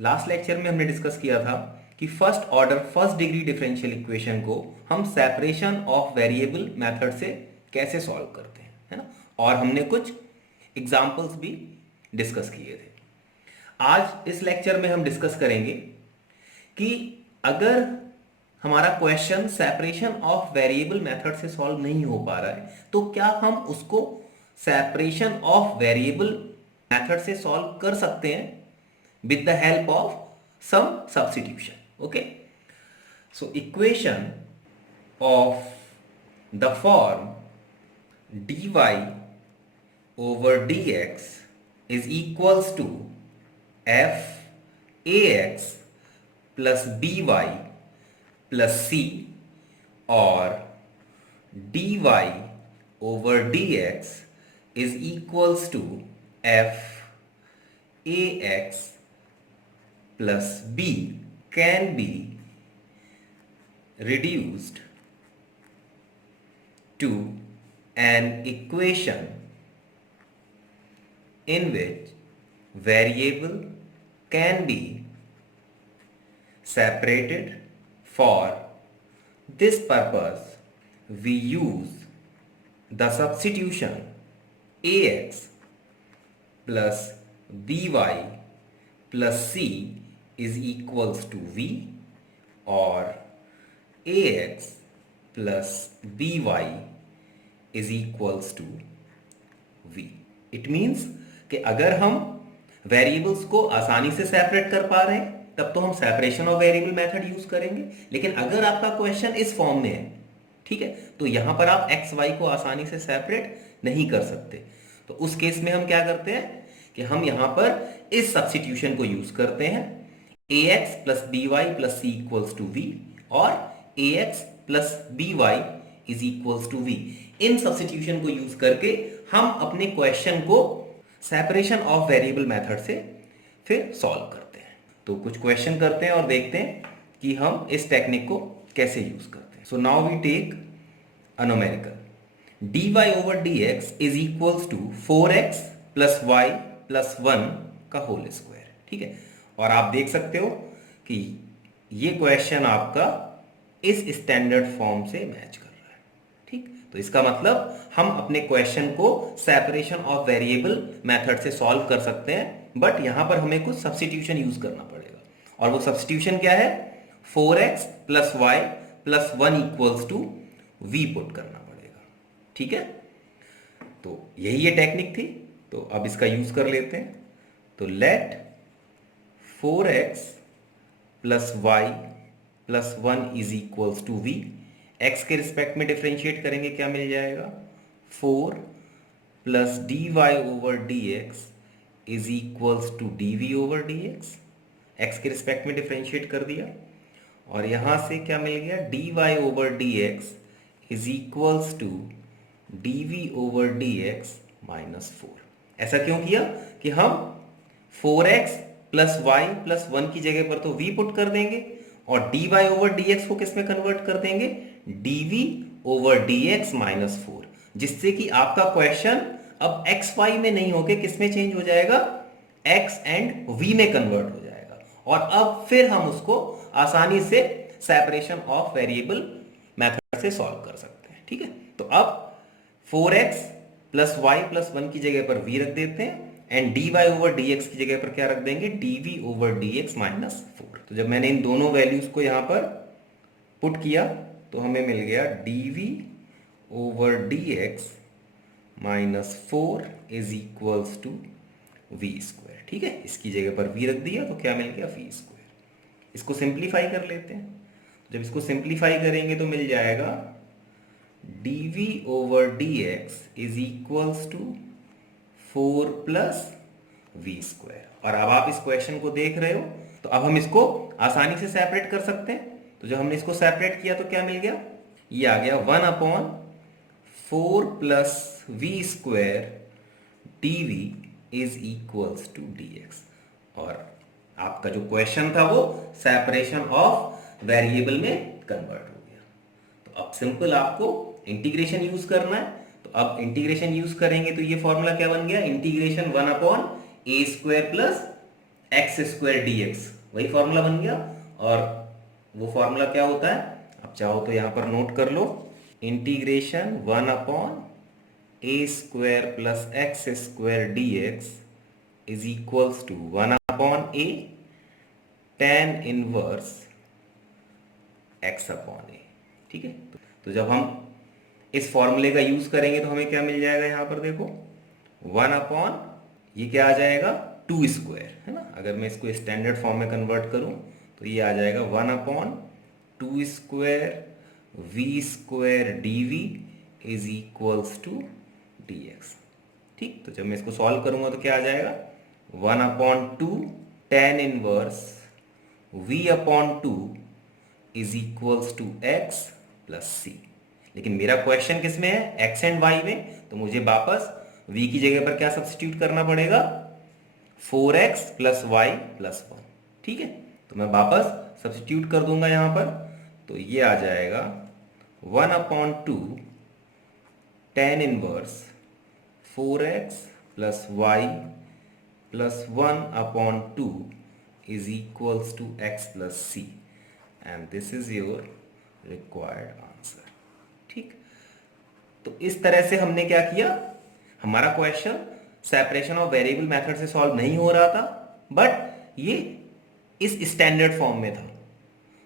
Last lecture में हमने discuss किया था कि first order first degree differential equation को हम सेपरेशन ऑफ वेरिएबल मेथड से कैसे सॉल्व करते हैं, है ना। और हमने कुछ एग्जांपल्स भी डिस्कस किए थे। आज इस लेक्चर में हम डिस्कस करेंगे कि अगर हमारा question separation of variable method से सॉल्व नहीं हो पा रहा है तो क्या हम उसको सेपरेशन ऑफ वेरिएबल मेथड से सॉल्व कर सकते हैं with the help of some substitution. Okay, so equation of the form dy over dx is equals to f ax plus by plus c, or dy over dx is equals to f ax plus b can be reduced to an equation in which variable can be separated. For this purpose, we use the substitution ax plus by plus c is equals to v, or ax plus by is equals to v. It means कि अगर हम variables को आसानी से separate कर पा रहे हैं तब तो हम separation of variable method use करेंगे। लेकिन अगर आपका क्वेश्चन इस फॉर्म में है, ठीक है, तो यहां पर आप एक्स वाई को आसानी से सेपरेट नहीं कर सकते। तो उस केस में हम क्या करते हैं कि हम यहां पर इस सब्स्टिट्यूशन को यूज करते हैं, ax plus B Y plus c equals to v, और ax plus B y is equals to v. इन सब्स्टिट्यूशन को यूज करके हम अपने क्वेश्चन को सेपरेशन ऑफ वेरिएबल मेथड से फिर सॉल्व करते हैं। तो कुछ क्वेश्चन करते हैं और देखते हैं कि हम इस टेक्निक को कैसे यूज करते हैं। So now we take a numerical dy over dx is equals to 4x plus y plus 1 का होल स्क्वायर, ठीक है। और आप देख सकते हो कि ये क्वेश्चन आपका इस स्टैंडर्ड फॉर्म से मैच कर रहा है, ठीक। तो इसका मतलब हम अपने क्वेश्चन को सेपरेशन ऑफ वेरिएबल मेथड से सॉल्व कर सकते हैं, बट यहां पर हमें कुछ सब्स्टिट्यूशन यूज करना पड़ेगा। और वो सब्स्टिट्यूशन क्या है, 4x plus y plus 1 equals to v put करना पड़ेगा, ठीक है। तो यही ये टेक्निक थी, तो अब इसका यूज कर लेते हैं। तो let 4x plus y plus 1 is equals to v. X के रिस्पेक्ट में डिफरेंशिएट करेंगे, क्या मिल जाएगा, 4 plus d y over d x is equals to d v over d x. X के रिस्पेक्ट में डिफरेंशिएट कर दिया, और यहां से क्या मिल गया, d y over d x is equals to d v over d x minus 4। ऐसा क्यों किया कि हम 4x प्लस वाई प्लस 1 की जगह पर तो v पुट कर देंगे, और dy ओवर dx को किस में कन्वर्ट कर देंगे, dv ओवर dx माइनस 4, जिससे कि आपका क्वेश्चन अब x y में नहीं होके किस में चेंज हो जाएगा, x एंड v में कन्वर्ट हो जाएगा। और अब फिर हम उसको आसानी से सेपरेशन ऑफ वेरिएबल मेथड से सॉल्व कर सकते हैं, ठीक है। तो अब 4x प्लस वाई प्लस 1 की जगह पर v रख देते हैं, एंड dy ओवर dx की जगह पर क्या रख देंगे, dv ओवर dx माइनस 4। तो जब मैंने इन दोनों वैल्यूज को यहां पर पुट किया तो हमें मिल गया dv over dx minus 4 is equals to v square, ठीक है। इसकी जगह पर v रख दिया तो क्या मिल गया, v स्क्वायर। इसको सिंप्लीफाई कर लेते हैं। जब इसको सिंप्लीफाई करेंगे तो मिल जाएगा dv over dx is equals to 4 plus v square. और अब आप इस क्वेश्चन को देख रहे हो, तो अब हम इसको आसानी से सेपरेट कर सकते हैं। तो जब हमने इसको सेपरेट किया तो क्या मिल गया, ये आ गया 1/4 plus v square dv is equals to dx। और आपका जो क्वेश्चन था वो सेपरेशन ऑफ वेरिएबल में कन्वर्ट हो गया। तो अब सिंपल आपको इंटीग्रेशन यूज करना है। तो अब इंटीग्रेशन यूज करेंगे तो ये फॉर्मूला क्या बन गया, integration 1/a² plus X square D x, वही फॉर्मूला बन गया। और वो फॉर्मूला क्या होता है, आप चाहो तो यहां पर नोट कर लो, integration 1/a² plus X square D x is equals to 1/a tan inverse x/a। ठीक है, तो जब हम इस फॉर्मूले का यूज करेंगे तो हमें क्या मिल जाएगा, यहां पर देखो 1/, ये क्या आ जाएगा 2² है ना। अगर मैं इसको स्टैंडर्ड फॉर्म में कन्वर्ट करूं तो ये आ जाएगा 1/2² v² dv is equals to dx। ठीक, तो जब मैं इसको सॉल्व करूंगा तो क्या आ जाएगा 1/2 tan inverse v/2 is equals to x plus C. लेकिन मेरा क्वेश्चन किस में है, x एंड y में, तो मुझे वापस v की जगह पर क्या सब्स्टिट्यूट करना पड़ेगा, 4x प्लस वाई प्लस 1। ठीक है, तो मैं वापस सब्स्टिट्यूट कर दूंगा यहां पर, तो ये आ जाएगा 1/2 tan inverse 4x plus y plus 1/2 is equals to x plus c and this is your required answer। ठीक, तो इस तरह से हमने क्या किया, हमारा question separation of variable method से सॉल्व नहीं हो रहा था, बट ये इस स्टैंडर्ड फॉर्म में था।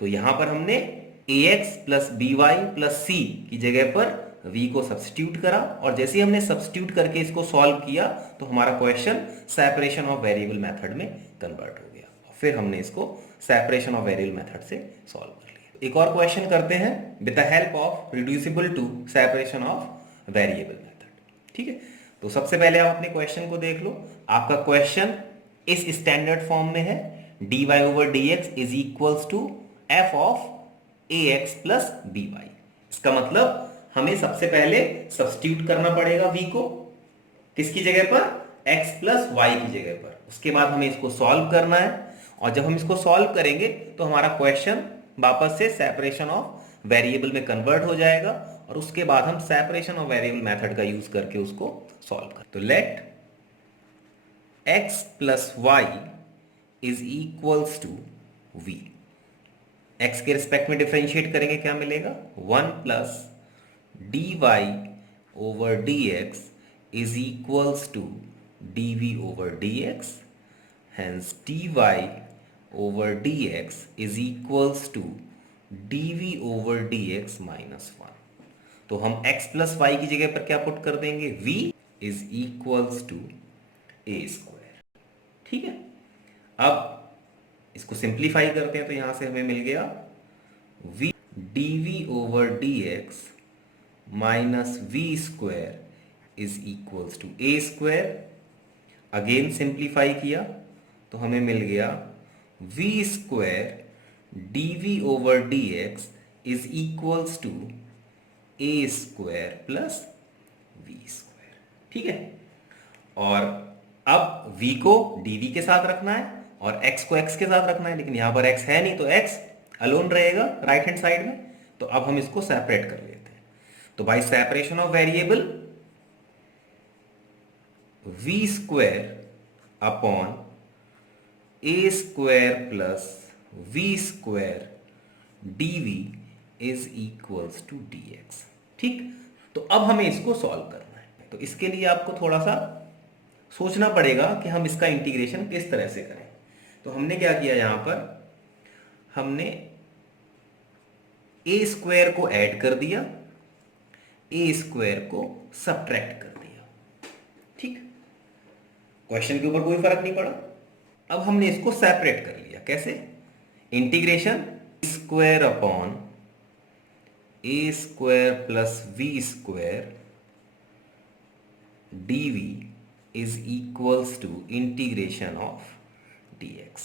तो यहां पर हमने ax plus B Y plus C की जगह पर v को सब्स्टिट्यूट करा, और जैसे ही हमने सब्स्टिट्यूट करके इसको सॉल्व किया तो हमारा question separation of variable method में कन्वर्ट हो गया, और फिर हमने इसको सेपरेशन ऑफ वेरिएबल मेथड से सॉल्व कर लिया। एक और क्वेश्चन करते हैं with the help of reducible to separation of variable method. ठीक है, तो सबसे पहले आप अपने क्वेश्चन को देख लो। आपका क्वेश्चन इस स्टैंडर्ड फॉर्म में है, dy over dx is equals to f of ax plus by। इसका मतलब हमें सबसे पहले सब्स्टिट्यूट करना पड़ेगा v को, किसकी जगह पर, x प्लस y की जगह पर। उसके बाद हमें इसको सॉल्व करना है, और जब हम इसको सॉल्व करेंगे तो हमारा क्वेश्चन वापस से सेपरेशन ऑफ वेरिएबल में कन्वर्ट हो जाएगा, और उसके बाद हम सेपरेशन ऑफ वेरिएबल मेथड का यूज करके उसको सॉल्व कर। तो let x plus y is equals to v। x के रिस्पेक्ट में डिफरेंशिएट करेंगे, क्या मिलेगा, 1 plus dy over dx is equals to dv over dx, hence dy over dx is equals to dv over dx minus 1। तो हम x plus Y की जगह पर क्या पुट कर देंगे, v is equals to a²। ठीक है, अब इसको सिंप्लीफाई करते हैं तो यहां से हमें मिल गया v dv over dx minus v² is equals to a²। Again simplify किया तो हमें मिल गया v² dv over dx is equals to a² plus v²। ठीक है, और अब v को dv के साथ रखना है और x को x के साथ रखना है, लेकिन यहां पर x है नहीं, तो x अलोन रहेगा राइट हैंड साइड में। तो अब हम इसको सेपरेट कर लेते हैं। तो by separation of variable v² upon a² plus v² dv is equals to dx। ठीक, तो अब हमें इसको सॉल्व करना है। तो इसके लिए आपको थोड़ा सा सोचना पड़ेगा कि हम इसका इंटीग्रेशन किस तरह से करें। तो हमने क्या किया, यहां पर हमने a² को ऐड कर दिया, a² को सब्ट्रैक्ट कर दिया। ठीक, क्वेश्चन के ऊपर कोई फर्क नहीं पड़ा। अब हमने इसको सेपरेट कर लिया, कैसे, integration square upon a² plus v² dv is equals to integration of dx।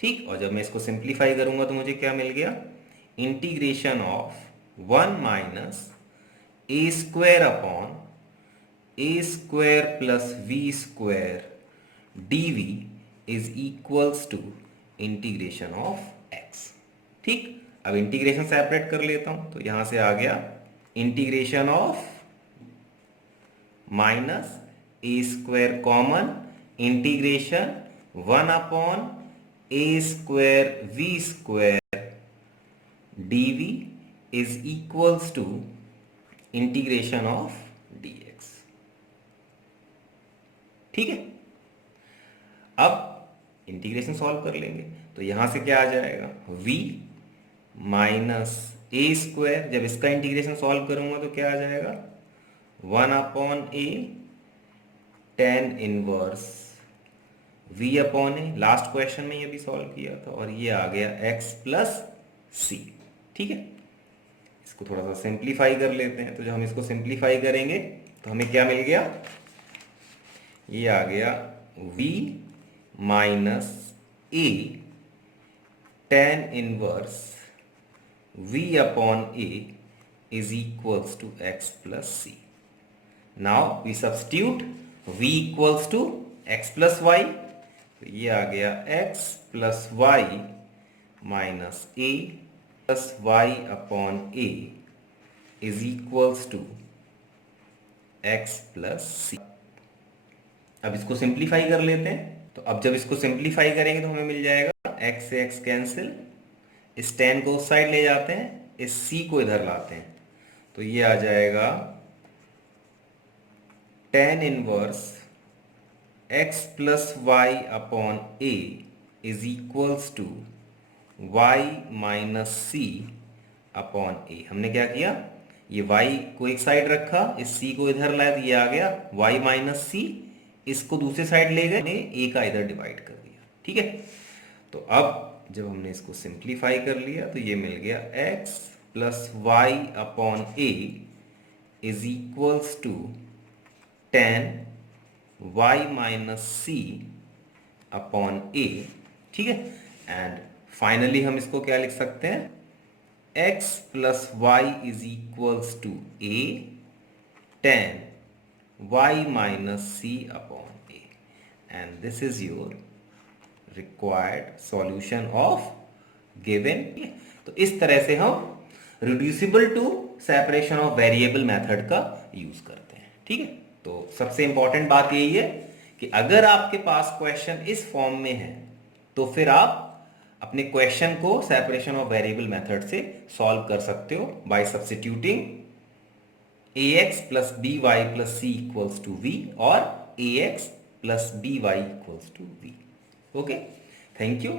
ठीक, और जब मैं इसको सिंप्लीफाई करूंगा तो मुझे क्या मिल गया, integration of 1 minus a² upon a² plus v² dv is equals to integration of x। ठीक, अब इंटीग्रेशन सेपरेट कर लेता हूं, तो यहां से आ गया integration of minus a² common integration 1 upon a square v square dv is equals to integration of dx। ठीक है, अब इंटीग्रेशन सॉल्व कर लेंगे तो यहां से क्या आ जाएगा, v माइनस ए स्क्वायर, जब इसका इंटीग्रेशन सॉल्व करूंगा तो क्या आ जाएगा, 1 अपॉन ए टेन इनवर्स v अपॉन ए, लास्ट क्वेश्चन में ये भी सॉल्व किया था, और ये आ गया x प्लस सी। ठीक है, इसको थोड़ा सा सिंप्लीफाई कर लेते हैं। तो जब हम इसको सिंप्लीफाई करेंगे तो हमें क्या मिल गया, ये आ गया v minus A tan inverse v upon a is equals to x plus c. Now we substitute v equals to x plus y, तो ये आ गया x plus y minus a plus y upon a is equals to x plus c. अब इसको simplify कर लेते हैं। तो अब जब इसको सिंप्लीफाई करेंगे तो हमें मिल जाएगा x से x कैंसिल, इस 10 को उस साइड ले जाते हैं, इस c को इधर लाते हैं, तो ये आ जाएगा tan inverse x plus Y upon A is equals to y minus C upon A. हमने क्या किया, ये y को एक साइड रखा, इस c को इधर लाया, तो ये आ गया y माइनस सी, इसको दूसरे साइड ले गए, a का इधर डिवाइड कर दिया। ठीक है, तो अब जब हमने इसको सिंप्लीफाई कर लिया तो ये मिल गया x plus Y upon A is equals to ten Y minus C upon A. ठीक है, एंड फाइनली हम इसको क्या लिख सकते हैं, x plus y is equals to a tan Y minus C upon a, and this is your required solution of given. तो इस तरह से हम reducible to separation of variable method का यूज करते हैं। ठीक है, तो सबसे इंपॉर्टेंट बात यही है कि अगर आपके पास क्वेश्चन इस फॉर्म में है तो फिर आप अपने क्वेश्चन को सेपरेशन ऑफ वेरिएबल मेथड से सॉल्व कर सकते हो by substituting ax plus B Y plus c equals to v और ax plus B y equals to v. Okay, thank you.